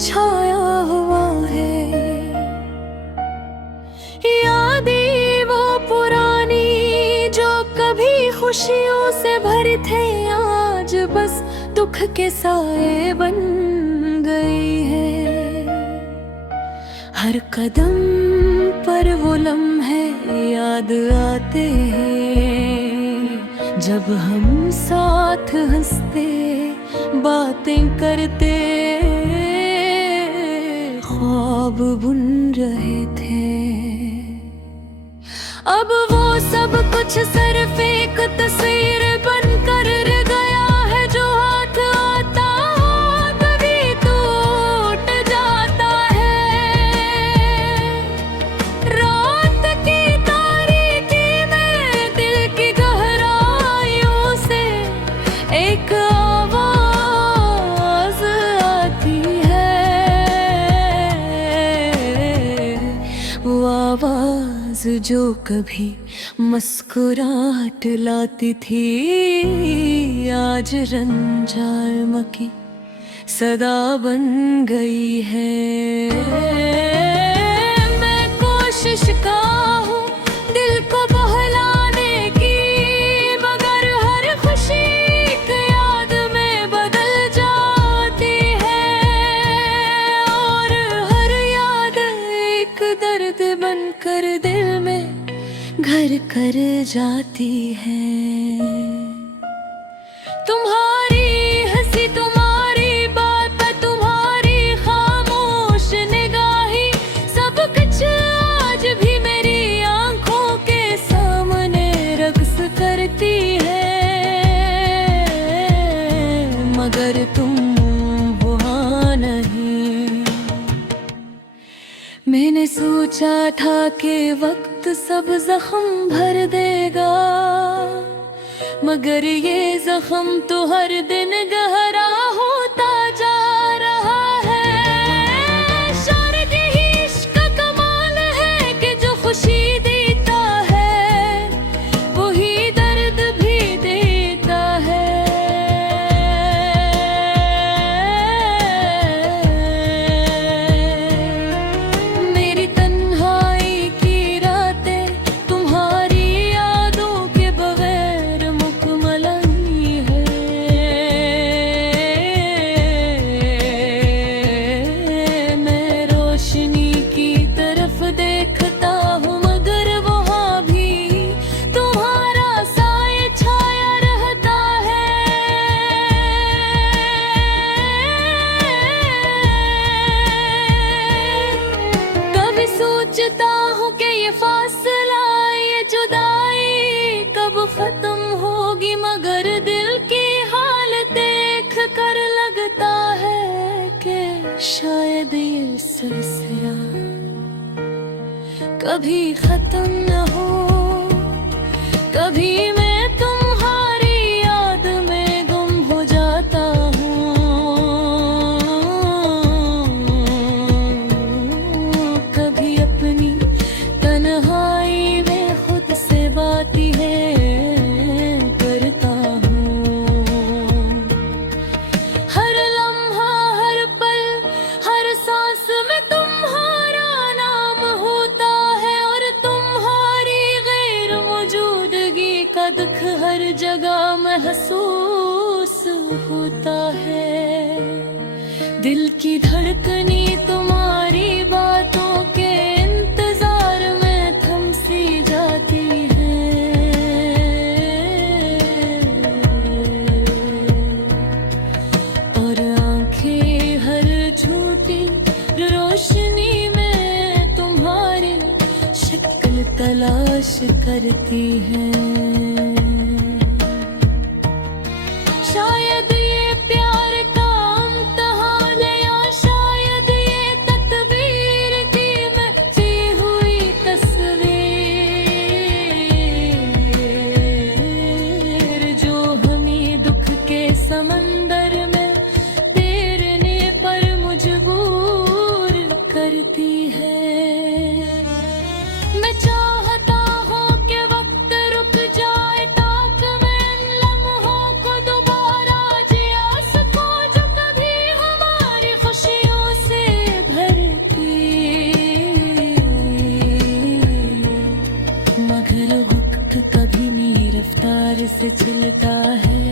छाया हुआ है। यादें वो पुरानी जो कभी खुशियों से भरे थे, आज बस दुख के साए बन गई है। हर कदम पर वो लम्हे याद आते हैं, जब हम साथ हंसते बातें करते ख्वाब बुन रहे थे। अब वो सब कुछ सिर्फ एक तस्वीर बनकर रह गया है, जो हाथ आता कभी टूट जाता है। रात की तारीकी में दिल की गहराइयों से एक आवाज आती है, वो आवाज जो कभी मुस्कुराहट लाती थी, आज रंजान की सदा बन गई है। मैं कोशिश का हूँ दिल को बहलाने की, मगर हर खुशी एक याद में बदल जाती है, और हर याद एक दर्द बनकर दिल में घर कर जाती है। तुम्हारी हंसी, तुम्हारी बात, तुम्हारी खामोश निगाहें, सब कुछ आज भी मेरी आंखों के सामने रक्स करती है, मगर तुम वहाँ नहीं। मैंने सोचा था कि वक्त सब जख्म भर देगा, मगर ये जख्म तो हर दिन गहरा होता जा रहा है। शायद यही इश्क का कमाल है कि जो खुशी देता है वही दर्द भी देता है। मेरी तन्हाई की रातें तुम्हारी यादों के बगैर मुकम्मल नहीं है। मैं रोशनी की तरफ देखता हूँ, मगर वहाँ भी तुम्हारा साया छाया रहता है। कभी सोचता हूँ कि ये फासला, ये जुदाई कब खत्म होगी, मगर दिल की हालत देख कर लगता है कि शायद ये सिलसिला कभी खत्म न हो। कभी मैं तुम्हारी याद में गुम हो जाता हूँ, कभी अपनी तन्हाई में खुद से बातें करता हूँ। हर लम्हा, हर पल, हर सांस में तुम्हारा नाम होता है, और तुम्हारी गैर मौजूदगी का दुख हर जगह महसूस होता है। दिल की धड़कनी तुम्हारी बातों के इंतजार में थम सी जाती है, और आंखें हर झूठी रोशनी में तुम्हारी शक्ल तलाश करती हैं। शायद ये प्यार का इम्तिहान है, या शायद ये तकदीर की महफी हुई तस्वीर, जो हमें दुख के समंदर में तैरने पर मजबूर करती है। मैं चाहता हूँ कि वक्त रुक मिलता है।